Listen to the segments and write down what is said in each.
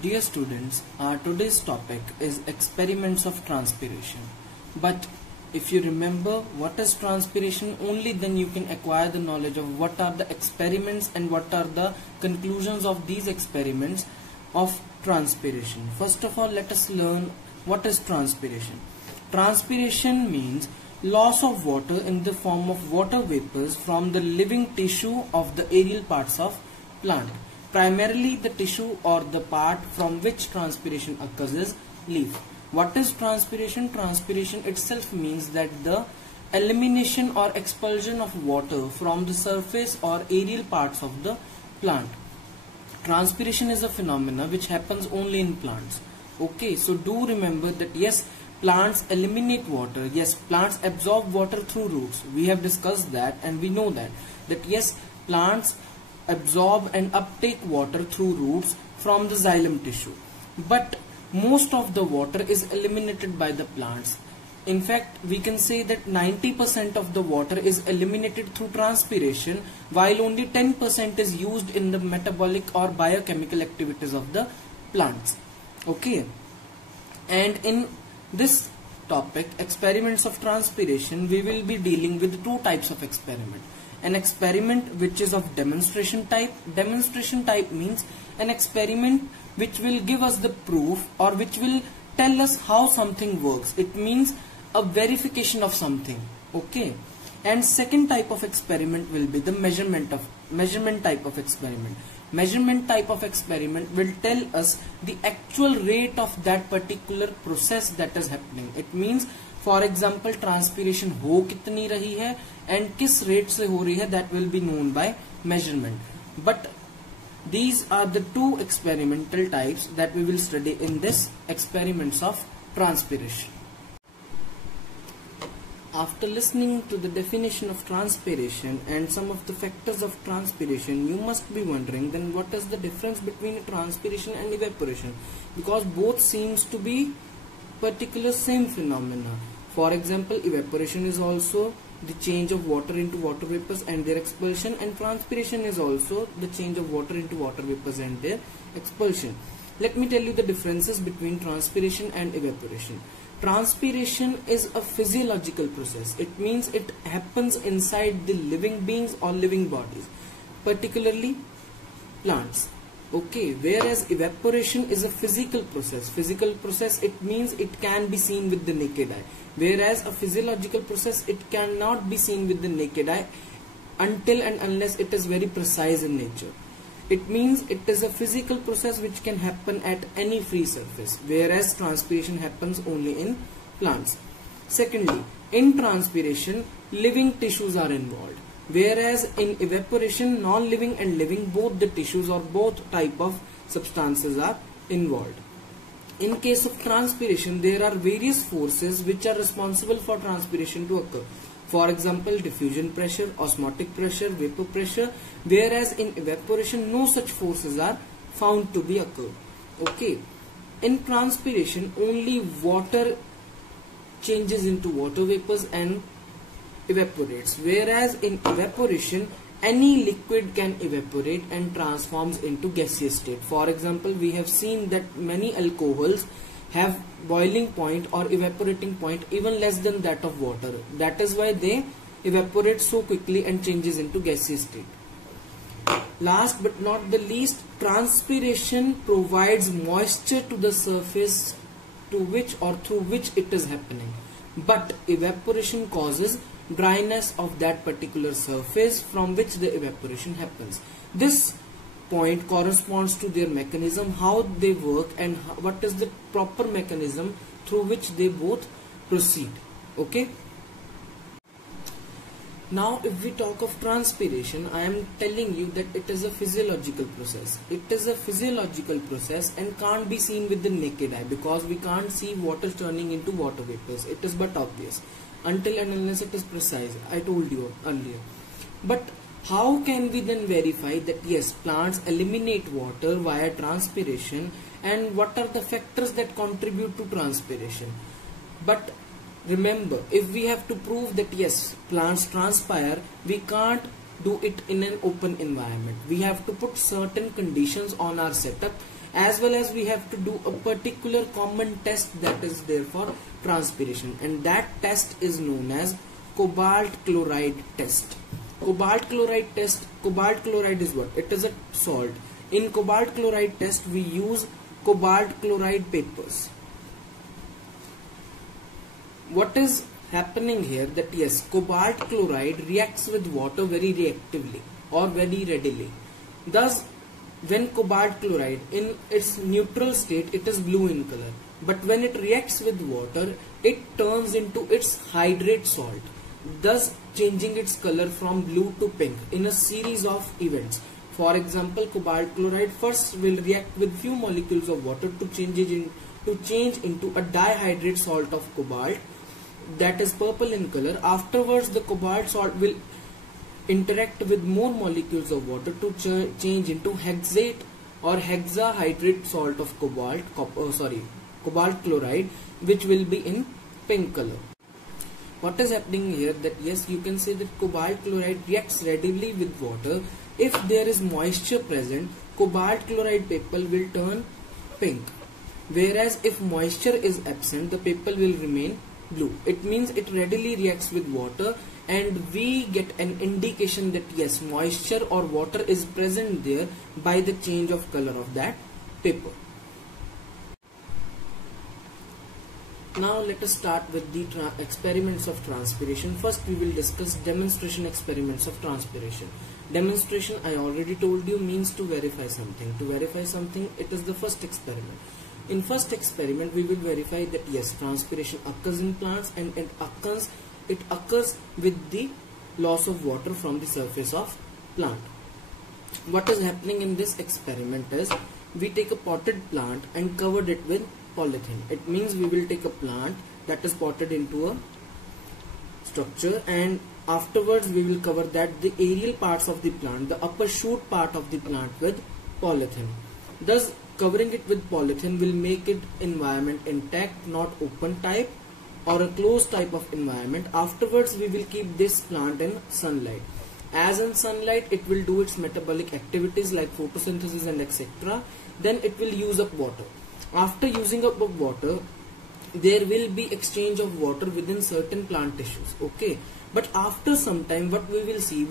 Dear students, our today's topic is experiments of transpiration. But if you remember what is transpiration, only then you can acquire the knowledge of what are the experiments and what are the conclusions of these experiments of transpiration. First of all, let us learn what is transpiration. Transpiration means loss of water in the form of water vapors from the living tissue of the aerial parts of plant. Primarily the tissue or the part from which transpiration occurs is leaf. What is transpiration? Transpiration itself means that the elimination or expulsion of water from the surface or aerial parts of the plant. Transpiration is a phenomena which happens only in plants. Okay, so do remember that yes, plants eliminate water. Yes, plants absorb water through roots. We have discussed that and we know that yes, plants absorb and uptake water through roots from the xylem tissue. But most of the water is eliminated by the plants. In fact, we can say that 90% of the water is eliminated through transpiration, while only 10% is used in the metabolic or biochemical activities of the plants. Okay, and in this topic, experiments of transpiration, we will be dealing with two types of experiment. An experiment which is of demonstration type. Demonstration type means an experiment which will give us the proof or which will tell us how something works. It means a verification of something. Okay. And second type of experiment will be the measurement type of experiment. Measurement type of experiment will tell us the actual rate of that particular process that is happening. It means, for example, transpiration हो कितनी रही है and किस rate से हो रही है, that will be known by measurement. But these are the two experimental types that we will study in this experiments of transpiration. After listening to the definition of transpiration and some of the factors of transpiration, you must be wondering then what is the difference between transpiration and evaporation, because both seems to be particular same phenomena. For example, evaporation is also the change of water into water vapors and their expulsion, and transpiration is also the change of water into water vapors and their expulsion. Let me tell you the differences between transpiration and evaporation. Transpiration is a physiological process. It means it happens inside the living beings or living bodies, particularly plants. Okay, whereas evaporation is a physical process. Physical process, it means it can be seen with the naked eye. Whereas a physiological process, it cannot be seen with the naked eye until and unless it is very precise in nature. It means it is a physical process which can happen at any free surface, whereas transpiration happens only in plants. Secondly, in transpiration, living tissues are involved, whereas in evaporation, non-living and living, both the tissues or both type of substances are involved. In case of transpiration, there are various forces which are responsible for transpiration to occur. For example, diffusion pressure, osmotic pressure, vapor pressure, whereas in evaporation no such forces are found to be occur. Okay, in transpiration only water changes into water vapors and evaporates, whereas in evaporation any liquid can evaporate and transforms into gaseous state. For example, we have seen that many alcohols have boiling point or evaporating point even less than that of water. That is why they evaporate so quickly and changes into gaseous state. Last but not the least, transpiration provides moisture to the surface to which or through which it is happening. But evaporation causes dryness of that particular surface from which the evaporation happens. This point corresponds to their mechanism, how they work and what is the proper mechanism through which they both proceed. Okay. Now if we talk of transpiration, I am telling you that it is a physiological process. It is a physiological process and can't be seen with the naked eye, because we can't see water turning into water vapors. It is but obvious until and unless it is precise. I told you earlier. But how can we then verify that yes, plants eliminate water via transpiration, and what are the factors that contribute to transpiration? But remember, if we have to prove that yes, plants transpire, we can't do it in an open environment. We have to put certain conditions on our setup as well as we have to do a particular common test that is there for transpiration, and that test is known as cobalt chloride test. Cobalt chloride test, cobalt chloride is what? It is a salt. In cobalt chloride test we use cobalt chloride papers. What is happening here, that yes, cobalt chloride reacts with water very reactively or very readily. Thus, when cobalt chloride in its neutral state, it is blue in color, but when it reacts with water, it turns into its hydrate salt, thus changing its color from blue to pink in a series of events. For example, cobalt chloride first will react with few molecules of water to change into a dihydrate salt of cobalt that is purple in color. Afterwards, the cobalt salt will interact with more molecules of water to change into hexate or hexahydrate salt of cobalt chloride, which will be in pink color. What is happening here, that yes, you can say that cobalt chloride reacts readily with water. If there is moisture present, cobalt chloride paper will turn pink, whereas if moisture is absent, the paper will remain blue. It means it readily reacts with water, and we get an indication that yes, moisture or water is present there by the change of color of that paper. Now let us start with the experiments of transpiration. First we will discuss demonstration experiments of transpiration. Demonstration, I already told you, means to verify something. To verify something, it is the first experiment. In first experiment we will verify that yes, transpiration occurs in plants, and it occurs with the loss of water from the surface of plant. What is happening in this experiment is, we take a potted plant and covered it with polythene. It means we will take a plant that is potted into a structure, and afterwards we will cover that the aerial parts of the plant, the upper shoot part of the plant, with polythene. Thus covering it with polythene will make it environment intact, not open type or a closed type of environment. Afterwards we will keep this plant in sunlight. As in sunlight, it will do its metabolic activities like photosynthesis and etc. Then it will use up water. After using up of water, there will be exchange of water within certain plant tissues. Okay, but after some time what we will see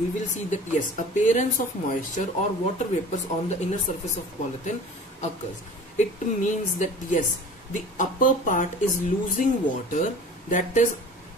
that yes, appearance of moisture or water vapors on the inner surface of polythene occurs. It means that yes, the upper part is losing water, that is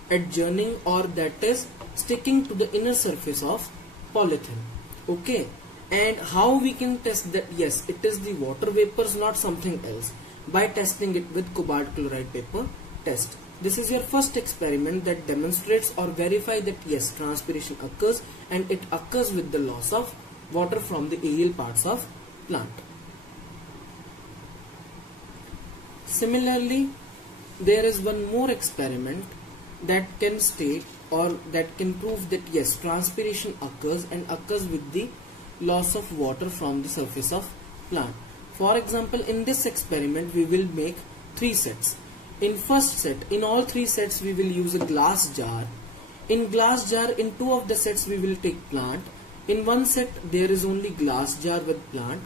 adjourning or that is sticking to the inner surface of polythene. Okay, and how we can test that yes, it is the water vapors, not something else? By testing it with cobalt chloride paper test. This is your first experiment that demonstrates or verify that yes, transpiration occurs, and it occurs with the loss of water from the aerial parts of plant. Similarly, there is one more experiment that can state or that can prove that yes, transpiration occurs and occurs with the loss of water from the surface of plant. For example, in this experiment we will make 3 sets. In first set, in all 3 sets we will use a glass jar. In glass jar, in 2 of the sets we will take plant. In one set there is only glass jar with plant.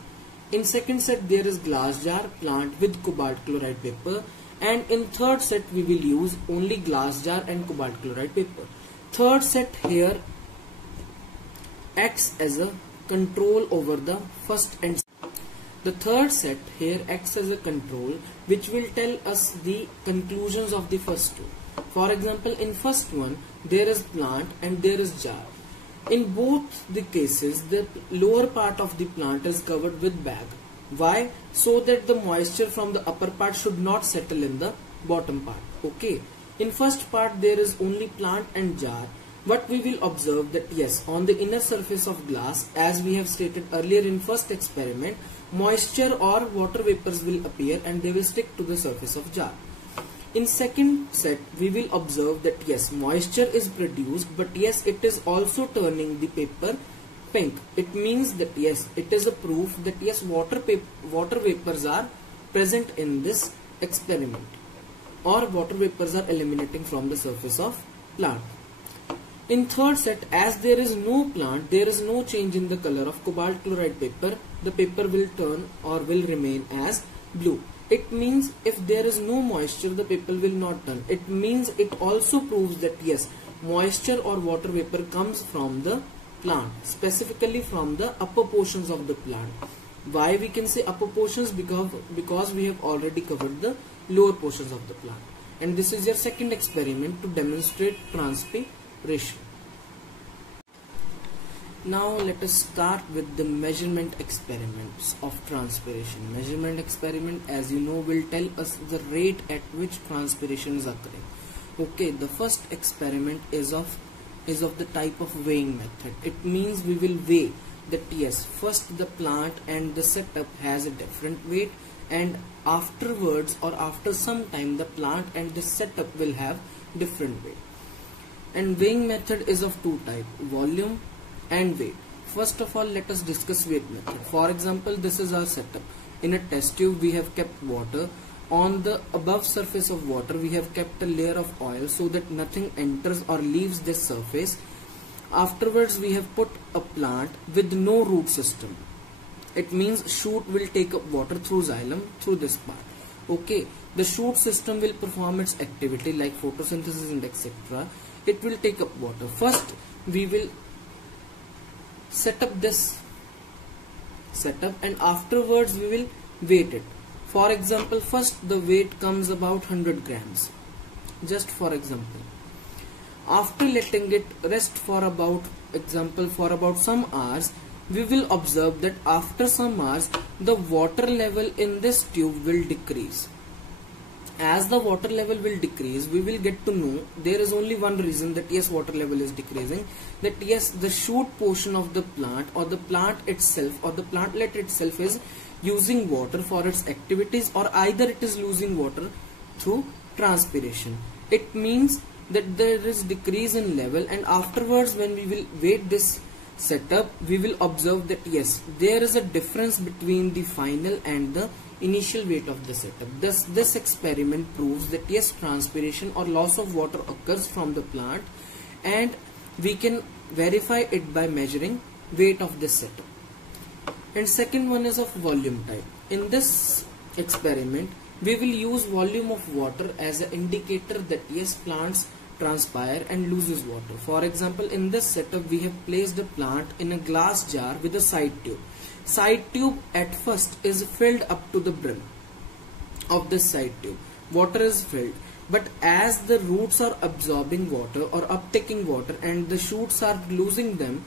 In second set there is glass jar, plant with cobalt chloride paper. And in third set we will use only glass jar and cobalt chloride paper. Third set here acts as a control over the first and the third set here acts as a control which will tell us the conclusions of the first two. For example, in first one there is plant and there is jar. In both the cases the lower part of the plant is covered with bag. Why? So that the moisture from the upper part should not settle in the bottom part. Okay. In first part there is only plant and jar. What we will observe that yes, on the inner surface of glass, as we have stated earlier in first experiment, moisture or water vapors will appear and they will stick to the surface of jar. In second set we will observe that yes, moisture is produced, but yes, it is also turning the paper pink. It means that yes, it is a proof that yes, water vapors are present in this experiment, or water vapors are eliminating from the surface of plant. In third set, as there is no plant, there is no change in the color of cobalt chloride paper the paper will turn or will remain as blue. It means if there is no moisture, the paper will not turn. It means it also proves that yes, moisture or water vapor comes from the plant, specifically from the upper portions of the plant. Why we can say upper portions? Because we have already covered the lower portions of the plant. And this is your second experiment to demonstrate transpiration. Now let us start with the measurement experiments of transpiration. Measurement experiment, as you know, will tell us the rate at which transpiration is occurring. Okay, the first experiment is of the type of weighing method. It means we will weigh that yes, first the plant and the setup has a different weight, and afterwards or after some time the plant and the setup will have different weight. And weighing method is of two types, volume and weight. First of all, let us discuss weight method. For example, this is our setup. In a test tube we have kept water. On the above surface of water we have kept a layer of oil so that nothing enters or leaves this surface. Afterwards we have put a plant with no root system. It means shoot will take up water through xylem through this part. Okay, the shoot system will perform its activity like photosynthesis and etc. It will take up water. First we will set up this setup, and afterwards we will weight it. For example, first the weight comes about 100 grams, just for example. After letting it rest for about some hours, we will observe that after some hours the water level in this tube will decrease. As the water level will decrease, we will get to know there is only one reason that yes, water level is decreasing, that yes, the shoot portion of the plant or the plant itself or the plantlet itself is using water for its activities, or either it is losing water through transpiration. It means that there is decrease in level, and afterwards when we will weight this setup, we will observe that yes, there is a difference between the final and the initial weight of the setup. Thus this experiment proves that yes, transpiration or loss of water occurs from the plant, and we can verify it by measuring weight of this setup. And second one is of volume type. In this experiment we will use volume of water as an indicator that yes, plants transpire and loses water. For example, in this setup we have placed a plant in a glass jar with a side tube. Side tube at first is filled up to the brim of this side tube. Water is filled, but as the roots are absorbing water or uptaking water and the shoots are losing them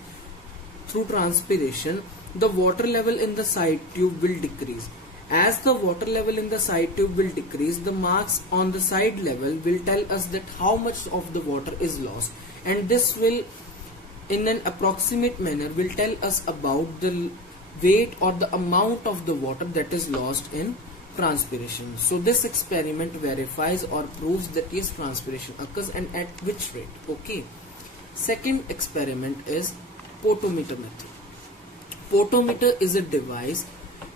through transpiration, the water level in the side tube will decrease. As the water level in the side tube will decrease, the marks on the side level will tell us that how much of the water is lost, and this will in an approximate manner will tell us about the weight or the amount of the water that is lost in transpiration. So this experiment verifies or proves that yes, transpiration occurs and at which rate. Okay. Second experiment is potometer method. Potometer is a device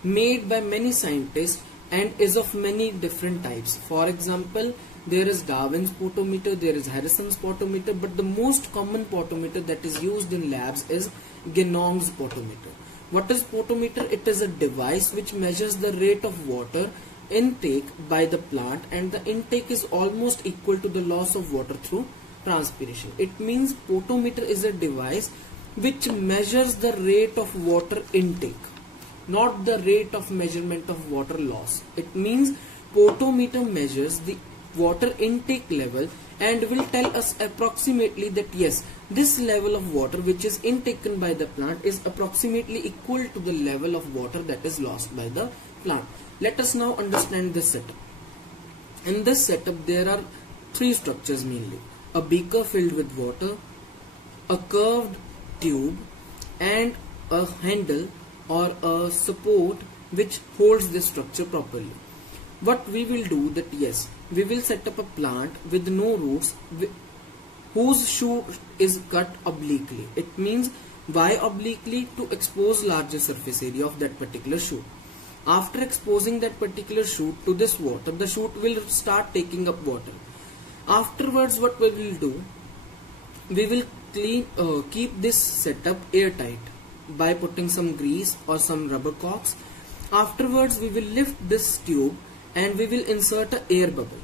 made by many scientists and is of many different types. For example, there is Darwin's potometer, there is Harrison's potometer, but the most common potometer that is used in labs is Genong's potometer. What is potometer? It is a device which measures the rate of water intake by the plant, and the intake is almost equal to the loss of water through transpiration. It means potometer is a device which measures the rate of water intake, not the rate of measurement of water loss. It means potometer measures the water intake level and will tell us approximately that yes, this level of water which is intaken by the plant is approximately equal to the level of water that is lost by the plant. Let us now understand this setup. In this setup there are three structures mainly: a beaker filled with water, a curved tube, and a handle or a support which holds this structure properly. What we will do that yes, we will set up a plant with no roots whose shoot is cut obliquely. It means why obliquely? To expose larger surface area of that particular shoot. After exposing that particular shoot to this water, the shoot will start taking up water. Afterwards what we will do, we will keep this setup airtight. by putting some grease or some rubber caulks. Afterwards we will lift this tube and we will insert an air bubble.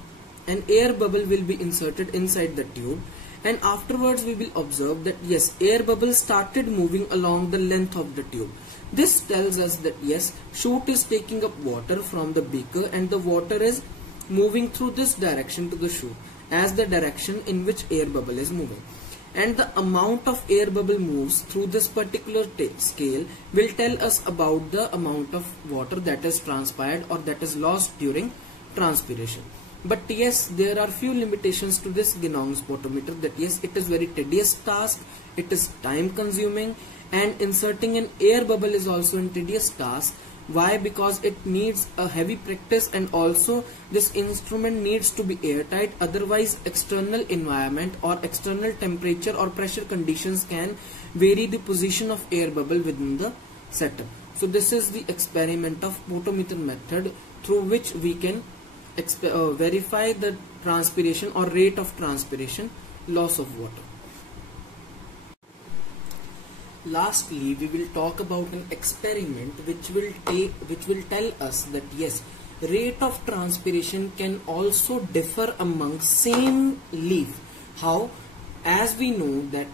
An air bubble will be inserted inside the tube, and afterwards we will observe that yes, air bubble started moving along the length of the tube. This tells us that yes, chute is taking up water from the beaker and the water is moving through this direction to the chute as the direction in which air bubble is moving. And the amount of air bubble moves through this particular scale will tell us about the amount of water that is transpired or that is lost during transpiration. But yes, there are few limitations to this Genong spotometer, that yes, it is very tedious task, it is time consuming, and inserting an air bubble is also a tedious task. Why? Because it needs a heavy practice, and also this instrument needs to be airtight, otherwise external environment or external temperature or pressure conditions can vary the position of air bubble within the setup. So this is the experiment of spotometer method through which we can verify the transpiration or rate of transpiration loss of water. Lastly, we will talk about an experiment which will tell us that yes, rate of transpiration can also differ among same leaf. How? As we know that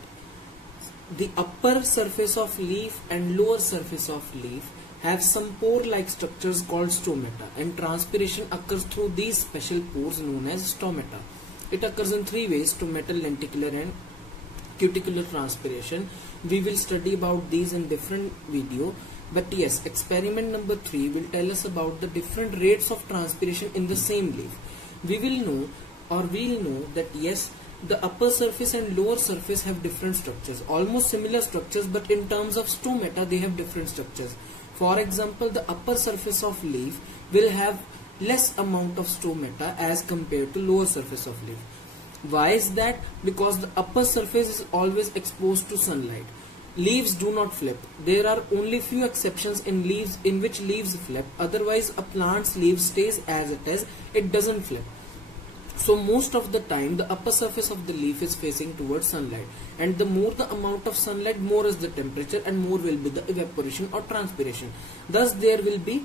the upper surface of leaf and lower surface of leaf have some pore-like structures called stomata, and transpiration occurs through these special pores known as stomata. It occurs in three ways: stomatal, lenticular and cuticular transpiration. We will study about these in different video, but yes, experiment number 3 will tell us about the different rates of transpiration in the same leaf. We will know, or we'll know that yes, the upper surface and lower surface have different structures, almost similar structures, but in terms of stomata they have different structures. For example, the upper surface of leaf will have less amount of stomata as compared to lower surface of leaf. Why is that? Because the upper surface is always exposed to sunlight. Leaves do not flip. There are only few exceptions in leaves in which leaves flip. Otherwise, a plant's leaf stays as it is. It doesn't flip. So most of the time, the upper surface of the leaf is facing towards sunlight. And the more the amount of sunlight, more is the temperature and more will be the evaporation or transpiration. Thus, there will be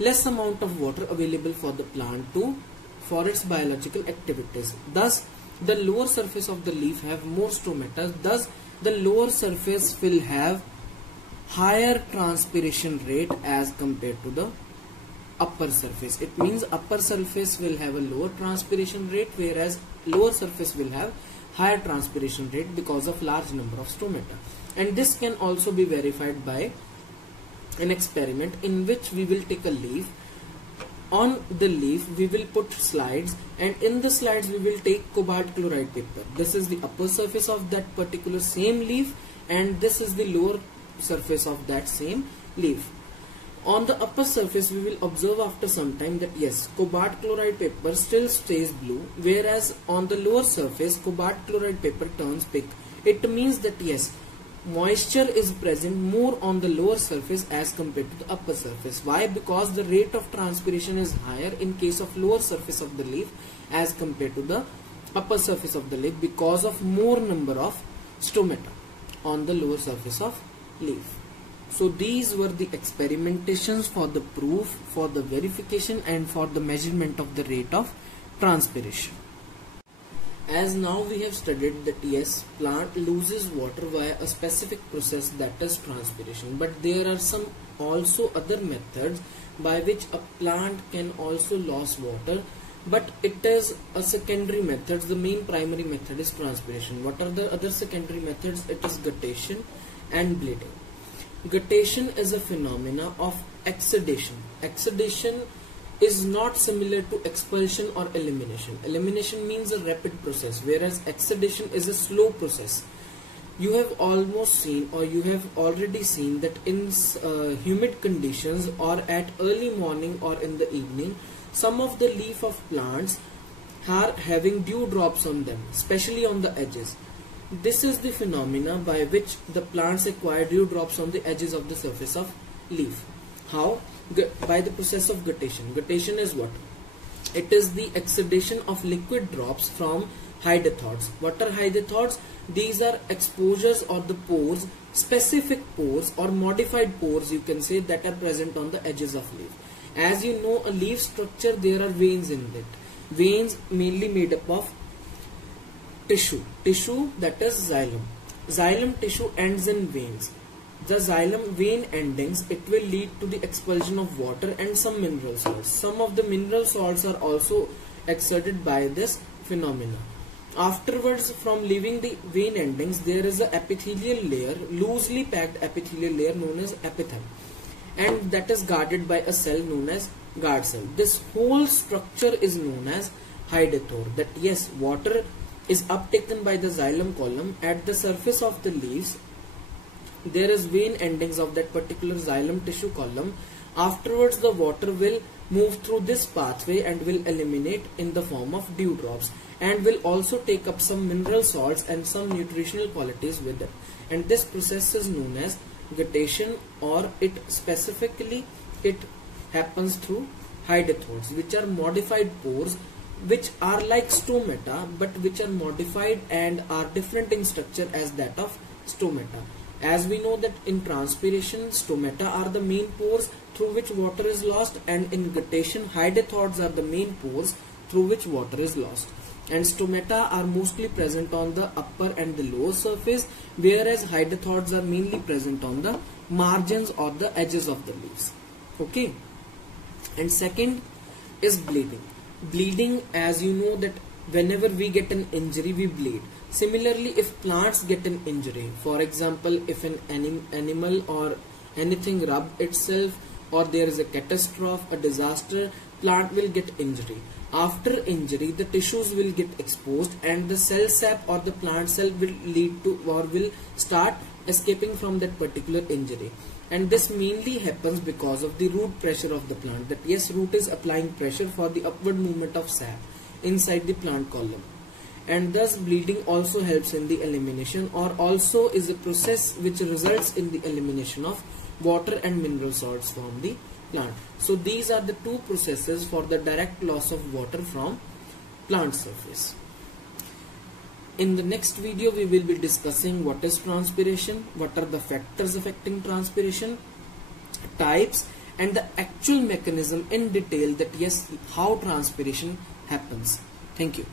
less amount of water available for the plant for its biological activities. Thus, the lower surface of the leaf have more stomata. Thus, the lower surface will have higher transpiration rate as compared to the upper surface. It means upper surface will have a lower transpiration rate, whereas lower surface will have higher transpiration rate because of large number of stomata. And this can also be verified by an experiment in which we will take a leaf. On the leaf we will put slides, and in the slides we will take cobalt chloride paper. This is the upper surface of that particular same leaf, and this is the lower surface of that same leaf. On the upper surface we will observe after some time that yes, cobalt chloride paper still stays blue, whereas on the lower surface cobalt chloride paper turns pink. It means that yes, moisture is present more on the lower surface as compared to the upper surface. Why? Because the rate of transpiration is higher in case of lower surface of the leaf as compared to the upper surface of the leaf, because of more number of stomata on the lower surface of leaf. So these were the experimentations for the proof, for the verification and for the measurement of the rate of transpiration. As now we have studied that yes, plant loses water via a specific process, that is transpiration, but there are some also other methods by which a plant can also lose water, but it is a secondary method. The main primary method is transpiration. What are the other secondary methods? It is guttation and bleeding. Guttation is a phenomena of exudation. Exudation is not similar to expulsion or elimination. Elimination means a rapid process, whereas exudation is a slow process. You have almost seen, or you have already seen, that in humid conditions or at early morning or in the evening, some of the leaf of plants are having dew drops on them, especially on the edges. This is the phenomena by which the plants acquire dew drops on the edges of the surface of leaf. How? By the process of guttation. Guttation is what? It is the exudation of liquid drops from hydrathods. What are hydrathods? These are exposures or the pores, specific pores or modified pores you can say, that are present on the edges of leaf. As you know, a leaf structure, there are veins in it. Veins mainly made up of tissue that is xylem. Xylem tissue ends in veins. The xylem vein endings, it will lead to the expulsion of water and some mineral salts. Some of the mineral salts are also exerted by this phenomena. Afterwards, from leaving the vein endings, there is a epithelial layer, loosely packed epithelial layer known as epithel, and that is guarded by a cell known as guard cell. This whole structure is known as hydathor. That yes, water is uptaken by the xylem column. At the surface of the leaves, there is vein endings of that particular xylem tissue column. Afterwards, the water will move through this pathway and will eliminate in the form of dewdrops, and will also take up some mineral salts and some nutritional qualities with it. And this process is known as guttation, or it specifically it happens through hydathodes, which are modified pores, which are like stomata but which are modified and are different in structure as that of stomata. As we know that in transpiration, stomata are the main pores through which water is lost, and in guttation, hydathodes are the main pores through which water is lost. And stomata are mostly present on the upper and the lower surface, whereas hydathodes are mainly present on the margins or the edges of the leaves. Okay. And second is bleeding. Bleeding, as you know that whenever we get an injury, we bleed. Similarly, if plants get an injury, for example, if an animal or anything rub itself, or there is a catastrophe, a disaster, plant will get injury. After injury, the tissues will get exposed, and the cell sap or the plant cell will lead to or will start escaping from that particular injury. And this mainly happens because of the root pressure of the plant. That yes, root is applying pressure for the upward movement of sap inside the plant column. And thus bleeding also helps in the elimination, or also is a process which results in the elimination of water and mineral salts from the plant. So these are the two processes for the direct loss of water from plant surface. In the next video, we will be discussing what is transpiration, what are the factors affecting transpiration, types, and the actual mechanism in detail, that yes, how transpiration happens. Thank you.